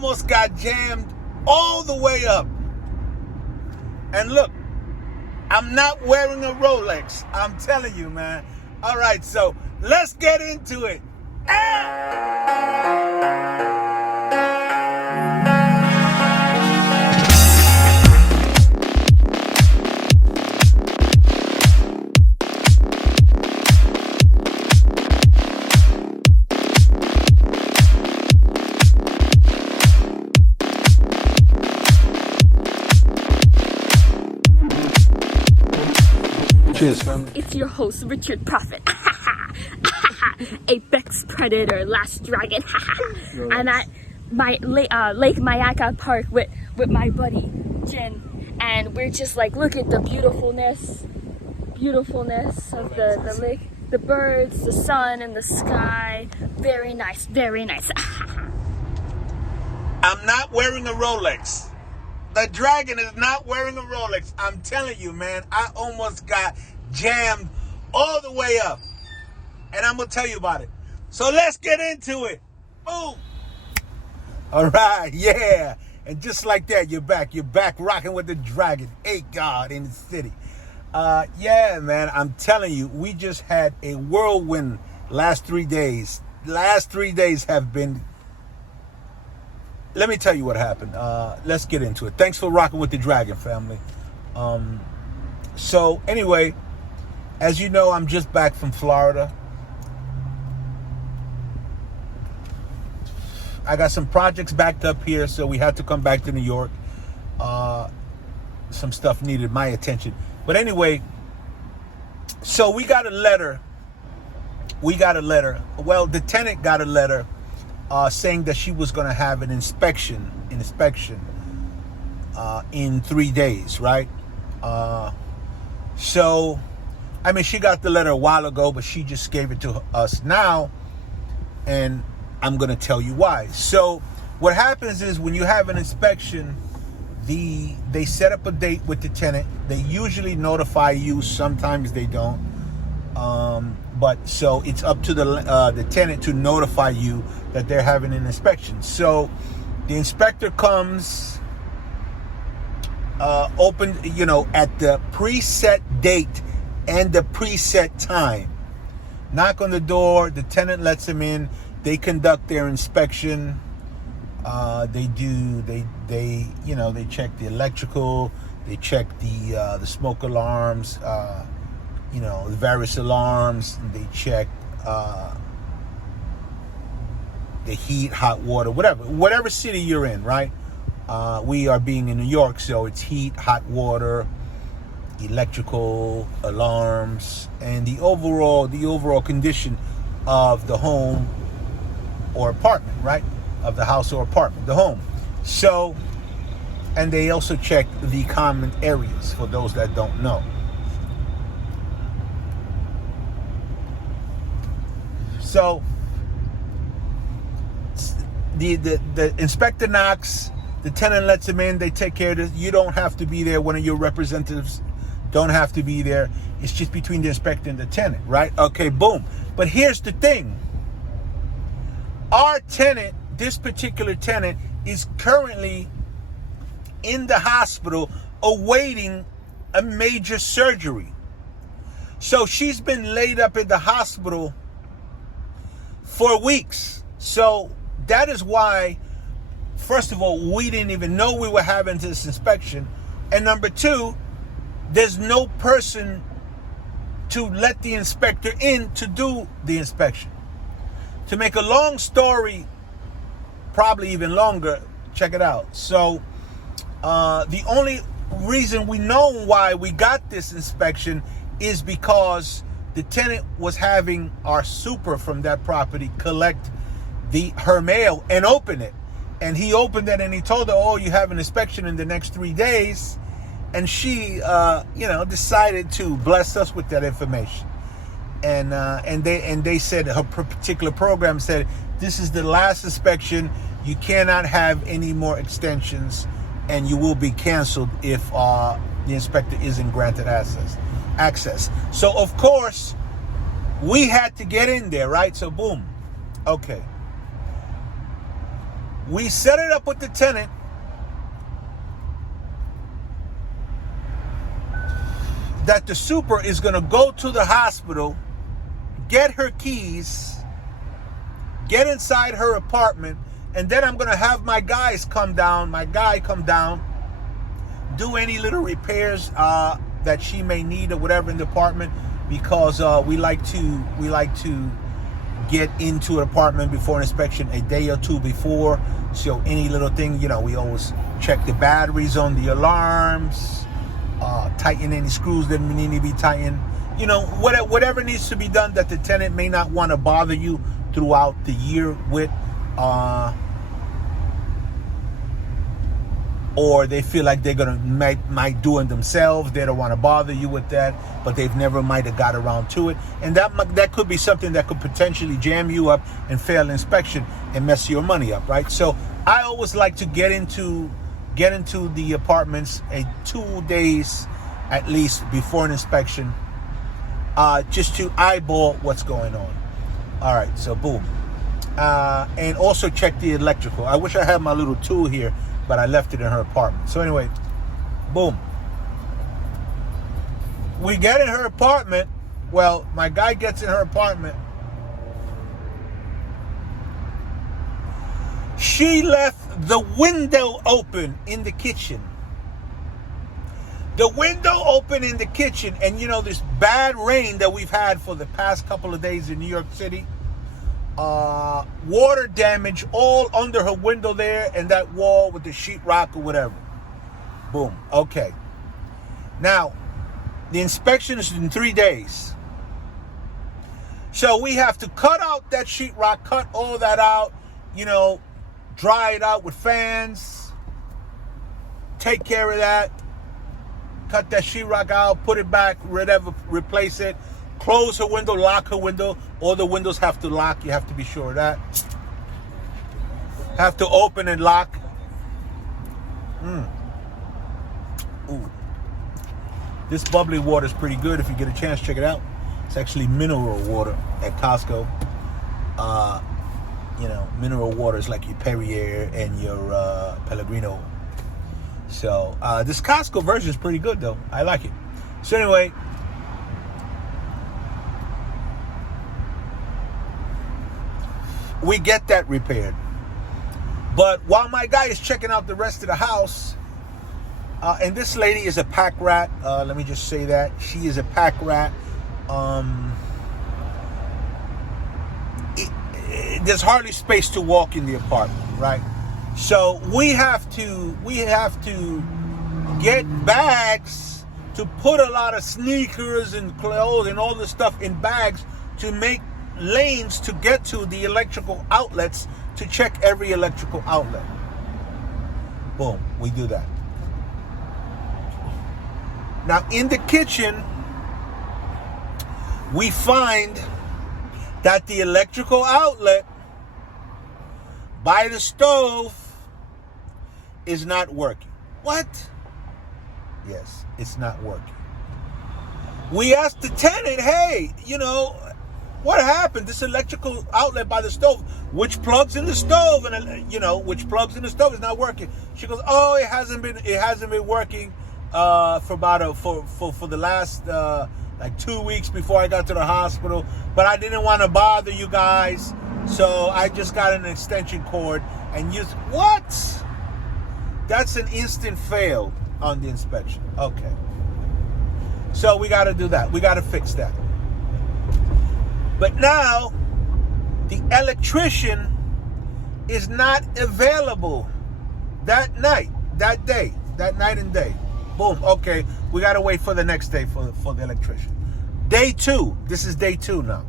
almost got jammed all the way up. And look, I'm not wearing a Rolex. I'm telling you, man. All right, so let's get into it. Cheers. It's your host, Richard Prophet. Apex Predator, Last Dragon. I'm at my Lake Mayaka Park with my buddy, Jen. And we're just like, look at the beautifulness of the lake. The birds, the sun, and the sky. Very nice, very nice. I'm not wearing a Rolex. The dragon is not wearing a Rolex. I'm telling you, man, I almost got jammed all the way up. And I'm going to tell you about it. So let's get into it. Boom. All right, yeah. And just like that, you're back. You're back rocking with the dragon. Hey, God, in the city. Yeah, man, I'm telling you, we just had a whirlwind last 3 days. Last 3 days have been... Let me tell you what happened. Let's get into it. Thanks for rocking with the dragon, family. So anyway, as you know, I'm just back from Florida. I got some projects backed up here, so we had to come back to New York. Some stuff needed my attention. But anyway, so we got a letter. Well, the tenant got a letter saying that she was going to have an inspection in 3 days, right? So, I mean, she got the letter a while ago, but she just gave it to us now, and I'm going to tell you why. So, what happens is when you have an inspection, they set up a date with the tenant. They usually notify you. Sometimes they don't. But so it's up to the tenant to notify you that they're having an inspection. So the inspector comes, at the preset date and the preset time. Knock on the door. The tenant lets them in. They conduct their inspection. They check the electrical. They check the smoke alarms. The various alarms. They check the heat, hot water, whatever city you're in, right? We are being in New York, so it's heat, hot water, electrical, alarms, and the overall condition of the home or apartment, right? Of the house or apartment, the home. So, and they also check the common areas for those that don't know. So the inspector knocks, the tenant lets him in, they take care of this. You don't have to be there. One of your representatives don't have to be there. It's just between the inspector and the tenant, right? Okay, boom. But here's the thing. Our tenant, this particular tenant, is currently in the hospital awaiting a major surgery. So she's been laid up in the hospital for weeks. So that is why, first of all, we didn't even know we were having this inspection. And number two, there's no person to let the inspector in to do the inspection. To make a long story, probably even longer, check it out. So the only reason we know why we got this inspection is because the tenant was having our super from that property collect her mail and open it. And he opened it and he told her, oh, you have an inspection in the next 3 days. And she, decided to bless us with that information. And they said, her particular program said, this is the last inspection. You cannot have any more extensions, and you will be canceled if the inspector isn't granted access. So of course, we had to get in there, right? So boom. Okay. We set it up with the tenant. That the super is going to go to the hospital, get her keys, get inside her apartment, and then I'm going to have my guy come down, do any little repairs that she may need or whatever in the apartment, because we like to get into an apartment before an inspection a day or two before. So any little thing, we always check the batteries on the alarms, tighten any screws that need to be tightened. Whatever needs to be done that the tenant may not want to bother you throughout the year with, or they feel like they're might do it themselves. They don't want to bother you with that, but they've never might have got around to it, and that could be something that could potentially jam you up and fail inspection and mess your money up, right? So I always like to get into the apartments 2 days at least before an inspection, just to eyeball what's going on. All right, so boom. And also check the electrical. I wish I had my little tool here, but I left it in her apartment. So anyway, boom. We get in her apartment. Well, my guy gets in her apartment. She left the window open in the kitchen. The window open in the kitchen, and this bad rain that we've had for the past couple of days in New York City, water damage all under her window there, and that wall with the sheetrock or whatever. Boom. Okay. Now, the inspection is in 3 days. So we have to cut out that sheetrock, cut all that out, dry it out with fans, take care of that. Cut that sheetrock out, put it back, whatever, replace it, close her window, lock her window. All the windows have to lock. You have to be sure of that. Have to open and lock. Ooh. This bubbly water is pretty good. If you get a chance, check it out. It's actually mineral water at Costco. Mineral water is like your Perrier and your Pellegrino. So this Costco version is pretty good, though. I like it. So anyway, we get that repaired. But while my guy is checking out the rest of the house, and this lady is a pack rat. Let me just say that. She is a pack rat. There's hardly space to walk in the apartment, right? So we have to get bags to put a lot of sneakers and clothes and all this stuff in bags to make lanes to get to the electrical outlets to check every electrical outlet. Boom, we do that. Now in the kitchen, we find that the electrical outlet by the stove is not working. What? Yes, it's not working. We asked the tenant, hey, what happened? This electrical outlet by the stove, which plugs in the stove, and which plugs in the stove is not working. She goes, oh, it hasn't been working for the last like 2 weeks before I got to the hospital. But I didn't want to bother you guys, so I just got an extension cord and used. What? That's an instant fail on the inspection. Okay. So we got to do that. We got to fix that. But now, the electrician is not available that night and day. Boom. Okay. We got to wait for the next day for the electrician. Day 2. This is day 2 now.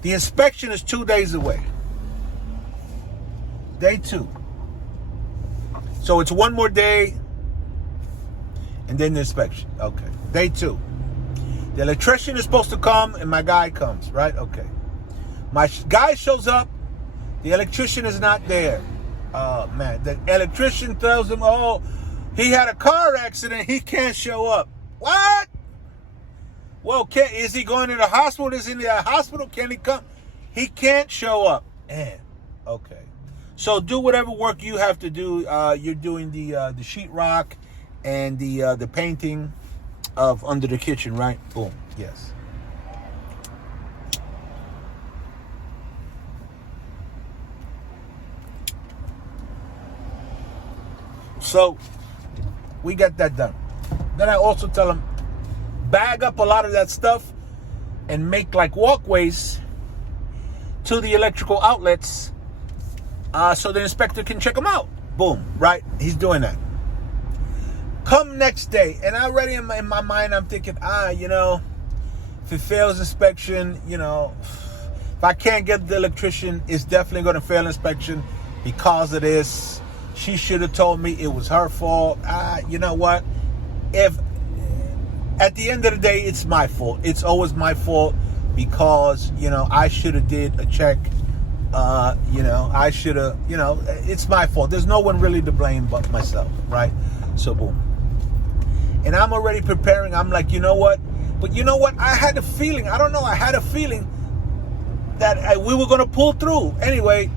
The inspection is 2 days away. Day 2. So it's one more day and then the inspection. Okay. Day 2. The electrician is supposed to come and my guy comes, right? Okay. My guy shows up. The electrician is not there. Oh, man. The electrician tells him, oh, he had a car accident. He can't show up. What? Well, is he going to the hospital? Is he in the hospital? Can he come? He can't show up. Man, okay. So do whatever work you have to do. You're doing the sheetrock and the painting of under the kitchen, right? Boom. Yes. So we get that done. Then I also tell them, bag up a lot of that stuff and make like walkways to the electrical outlets so the inspector can check them out. Boom, right? He's doing that. Come next day, and already in my mind, I'm thinking, if it fails inspection, if I can't get the electrician, it's definitely going to fail inspection because of this. She should have told me it was her fault. You know what? If at the end of the day, it's my fault. It's always my fault because, I should have did a check. I should have, it's my fault. There's no one really to blame but myself, right? So boom. And I'm already preparing. I'm like, you know what? But you know what? I had a feeling. I don't know. I had a feeling that we were going to pull through. Anyway,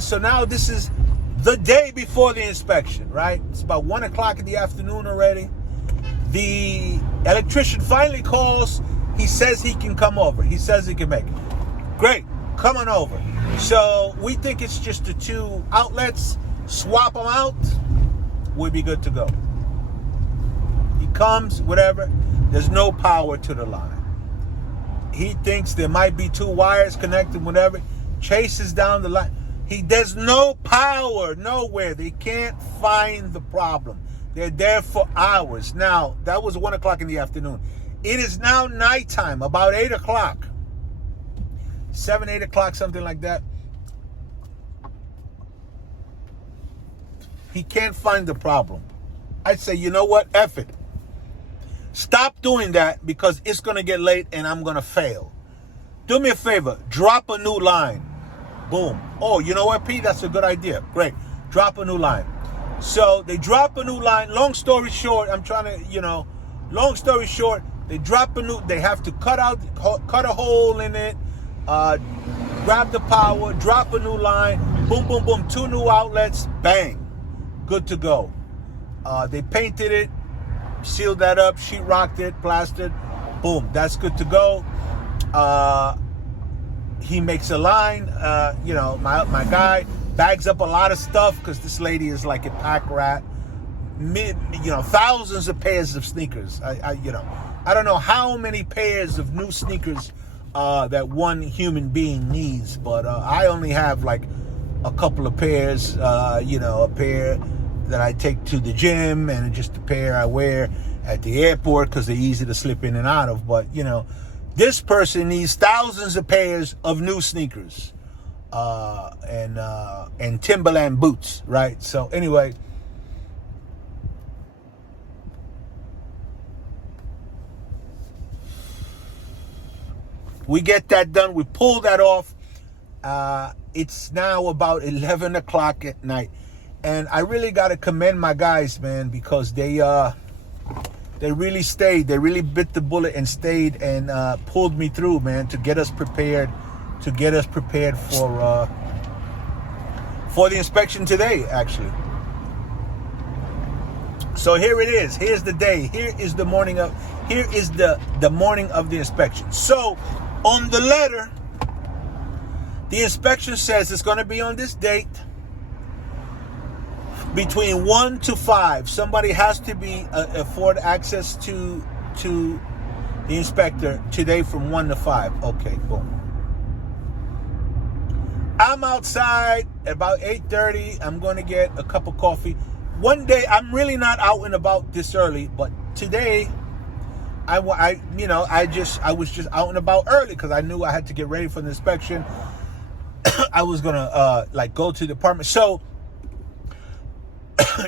so now this is the day before the inspection, right? It's about 1 o'clock in the afternoon already. The electrician finally calls. He says he can come over. He says he can make it. Great. Come on over. So we think it's just the two outlets. Swap them out. We'll be good to go. He comes, whatever. There's no power to the line. He thinks there might be two wires connected, whatever. Chases down the line. There's no power nowhere. They can't find the problem. They're there for hours. Now, that was 1 o'clock in the afternoon. It is now nighttime, about 8 o'clock. 7, 8 o'clock, something like that. He can't find the problem. I say, you know what? F it. Stop doing that because it's going to get late and I'm going to fail. Do me a favor. Drop a new line. Boom. Oh, you know what, P? That's a good idea. Great. Drop a new line. So they drop a new line. Long story short, long story short, they have to cut a hole in it, grab the power, drop a new line, boom, boom, boom, 2 new outlets, bang. Good to go. They painted it, sealed that up, sheetrocked it, plastered, boom, that's good to go. He makes a line, my guy bags up a lot of stuff because this lady is like a pack rat. Thousands of pairs of sneakers. I don't know how many pairs of new sneakers that one human being needs, but I only have like a couple of pairs, a pair that I take to the gym and just a pair I wear at the airport because they're easy to slip in and out of. But, this person needs thousands of pairs of new sneakers and Timberland boots, right? So anyway, we get that done. We pull that off. It's now about 11 o'clock at night. And I really got to commend my guys, man, because they really stayed. They really bit the bullet and stayed and pulled me through, man, to get us prepared for the inspection today, actually. So here it is. Here's the day. Here is the morning of the inspection. So on the letter, the inspection says it's going to be on this date between 1 to 5. Somebody has to be afford access to the inspector today from 1 to 5. Okay, boom. I'm outside at about 8:30. I'm going to get a cup of coffee. One day, I'm really not out and about this early, but today, I was just out and about early because I knew I had to get ready for the inspection. I was gonna go to the apartment. So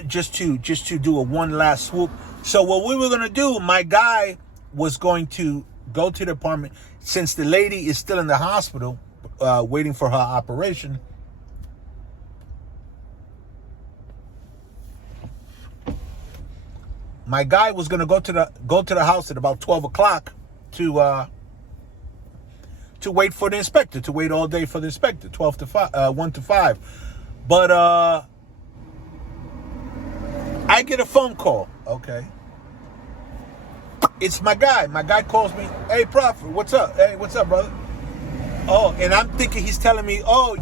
just to do a one last swoop. So what we were gonna do, my guy was going to go to the apartment since the lady is still in the hospital, waiting for her operation. My guy was gonna go to the house at about 12 o'clock to wait for the inspector, to wait all day for the inspector, 12 to 5, 1 to 5. But I get a phone call. Okay. It's my guy. My guy calls me, "Hey, Prophet, what's up? Hey, what's up, brother?" Oh, and I'm thinking he's telling me, "Oh,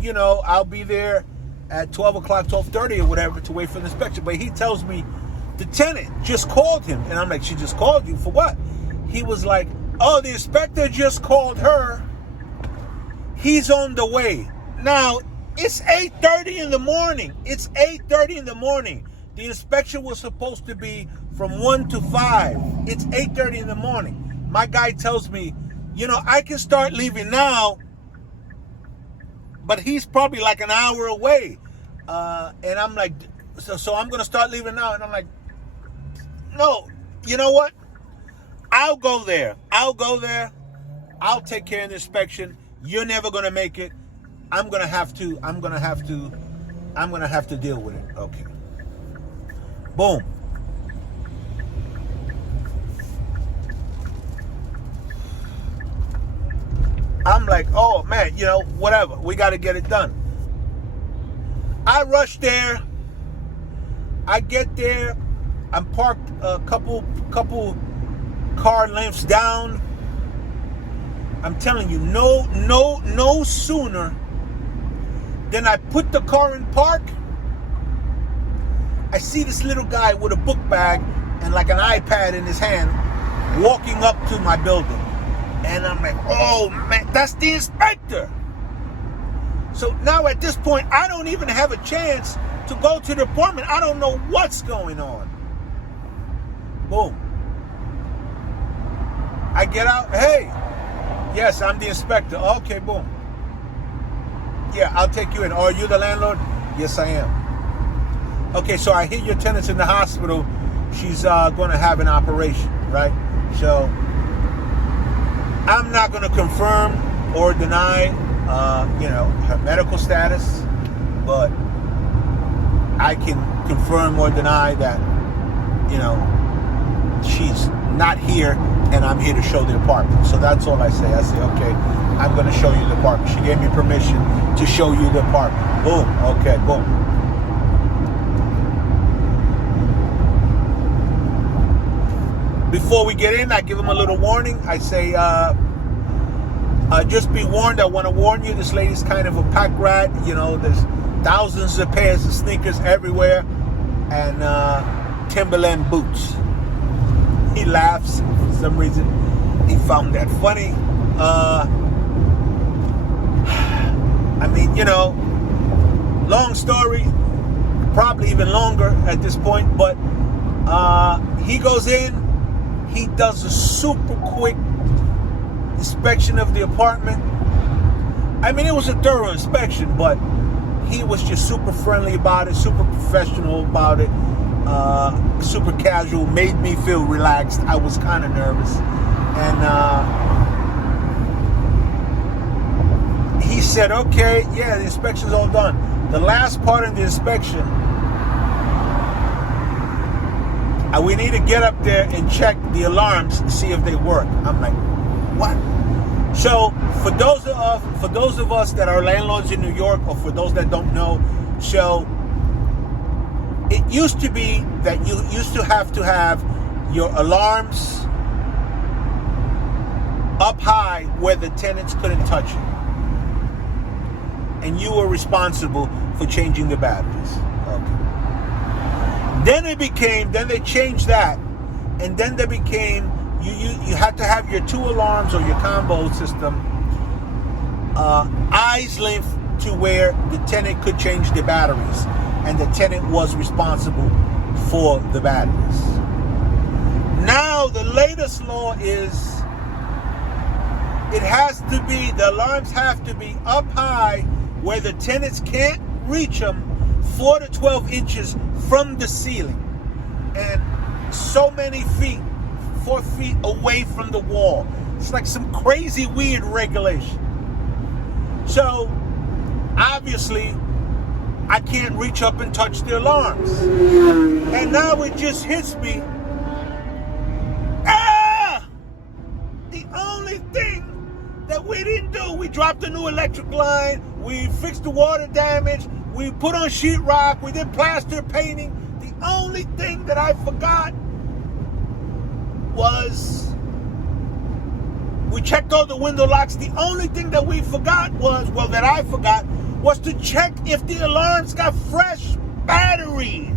I'll be there at 12 o'clock, 12:30 or whatever to wait for the inspection." But he tells me the tenant just called him. And I'm like, "She just called you for what?" He was like, "Oh, the inspector just called her. He's on the way." Now, it's 8:30 in the morning. It's 8:30 in the morning. The inspection was supposed to be from 1 to 5. It's 8:30 in the morning. My guy tells me, I can start leaving now, but he's probably like an hour away. And I'm like, so I'm going to start leaving now. And I'm like, no, you know what? I'll go there. I'll take care of the inspection. You're never going to make it. I'm going to have to deal with it. Okay. Boom. I'm like, oh man, whatever. We got to get it done. I rush there. I get there. I'm parked a couple car lengths down. I'm telling you, no sooner than I put the car in park, I see this little guy with a book bag and like an iPad in his hand walking up to my building. And I'm like, oh man, that's the inspector. So now at this point, I don't even have a chance to go to the apartment. I don't know what's going on. Boom. I get out. Hey, yes, I'm the inspector. Okay, boom. Yeah, I'll take you in. Oh, are you the landlord? Yes, I am. Okay, so I hear your tenant's in the hospital. She's going to have an operation, right? So I'm not going to confirm or deny, her medical status, but I can confirm or deny that, she's not here and I'm here to show the apartment. So that's all I say. I say, okay, I'm going to show you the apartment. She gave me permission to show you the apartment. Boom. Okay, boom. Before we get in, I give them a little warning. I say, just be warned. I want to warn you. This lady's kind of a pack rat. There's thousands of pairs of sneakers everywhere and Timberland boots. He laughs for some reason. He found that funny. Long story, probably even longer at this point, but he goes in. He does a super quick inspection of the apartment. It was a thorough inspection, but he was just super friendly about it, super professional about it, super casual, made me feel relaxed. I was kind of nervous. And he said, okay, yeah, the inspection's all done. The last part of the inspection, we need to get up there and check the alarms to see if they work. I'm like, what? So for those of us that are landlords in New York, or for those that don't know, so it used to be that you used to have your alarms up high where the tenants couldn't touch it, and you were responsible for changing the batteries. Okay. Then they changed that, and then they became, you had to have your 2 alarms or your combo system eyes length to where the tenant could change the batteries, and the tenant was responsible for the batteries. Now the latest law is the alarms have to be up high where the tenants can't reach them 4 to 12 inches from the ceiling, and so many feet, 4 feet away from the wall. It's like some crazy weird regulation. So obviously I can't reach up and touch the alarms. And now it just hits me. the only thing that we didn't do, we dropped a new electric line, we fixed the water damage, we put on sheetrock, we did plaster painting. The only thing that I forgot was we checked all the window locks. The only thing that we forgot was, well, that I forgot, was to check if the alarms got fresh batteries.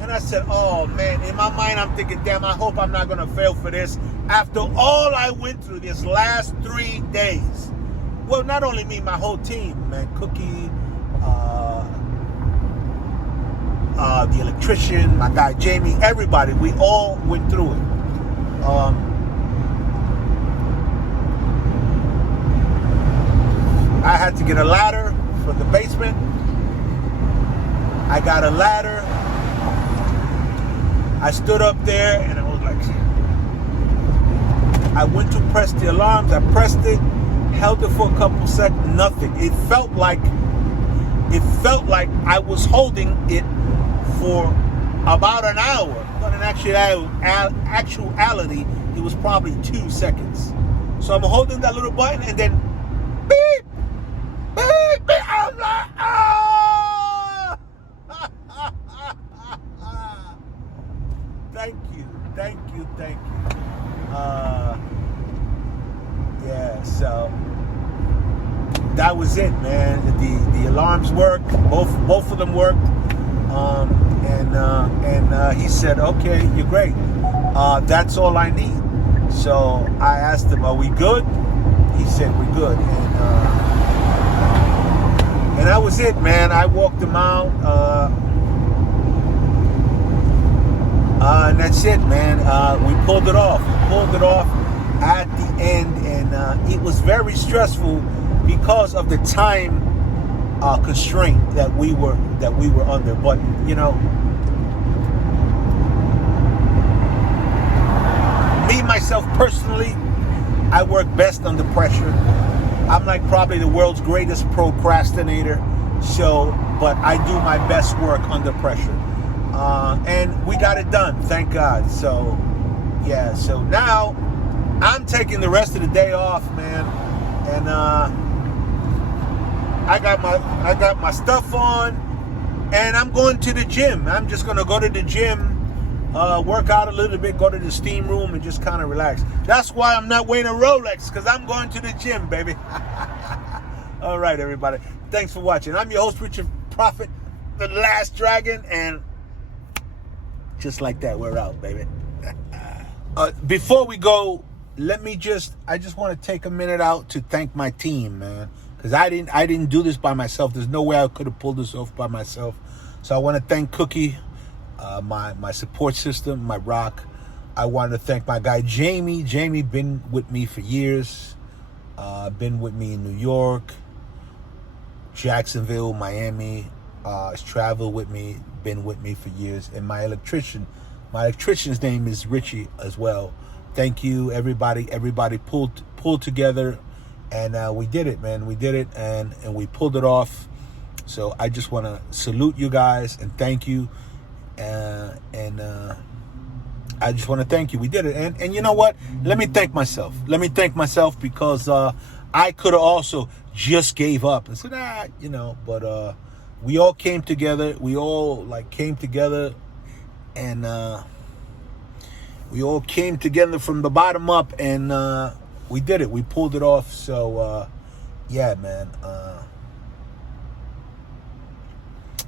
And I said, oh man, in my mind I'm thinking, damn, I hope I'm not gonna fail for this after all I went through this last 3 days. Well, not only me, my whole team, man, Cookie, the electrician, my guy Jamie, everybody, we all went through it. I had to get a ladder for the basement. I got a ladder. I stood up there and I was like, I went to press the alarms. I pressed it, held it for a couple seconds, nothing. It felt like I was holding it for about an hour. But in actuality, it was probably 2 seconds. So I'm holding that little button and then beep, beep, beep. I'm like, oh! Thank you. Yeah, so that was it, man. The alarms worked. Both of them worked. And he said, okay, you're great. That's all I need. So I asked him, are we good? He said, we're good. And that was it, man. I walked him out. And that's it, man. We pulled it off. At the end, and it was very stressful because of the time constraint that we were under. But you know, me myself personally, I work best under pressure. I'm like probably the world's greatest procrastinator. So, but I do my best work under pressure. And we got it done, thank God. So, yeah. So now I'm taking the rest of the day off, man. And I got my stuff on, and I'm going to the gym. I'm just gonna go to the gym, work out a little bit, go to the steam room, and just kind of relax. That's why I'm not wearing a Rolex, because I'm going to the gym, baby. All right, everybody. Thanks for watching. I'm your host, Richard Prophet, the Last Dragon, and just like that, we're out, baby. Before we go, I just want to take a minute out to thank my team, man, because I didn't do this by myself. There's no way I could have pulled this off by myself. So I want to thank Cookie, my support system, my rock. I want to thank my guy Jamie. Jamie been with me for years. Been with me in New York, Jacksonville, Miami. Has traveled with me, been with me for years. And my electrician's name is Richie as well. Thank you, everybody. Everybody pulled together, and we did it, man. We did it, and we pulled it off. So I just want to salute you guys and thank you. I just want to thank you. We did it, and you know what? Let me thank myself. Because I could have also just gave up and said, but we all came together. We all came together, and we all came together from the bottom up, and we did it. We pulled it off. So, yeah, man.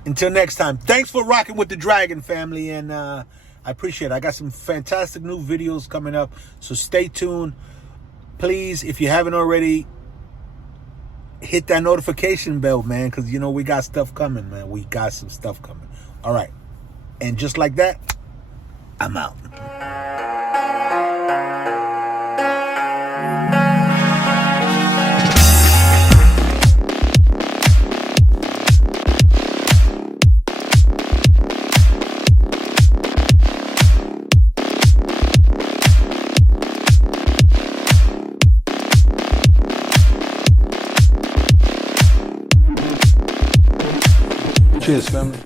Until next time, thanks for rocking with the Dragon family, and I appreciate it. I got some fantastic new videos coming up, so stay tuned. Please, if you haven't already, hit that notification bell, man, because, we got stuff coming, man. We got some stuff coming. All right. And just like that, I'm out. Cheers, family.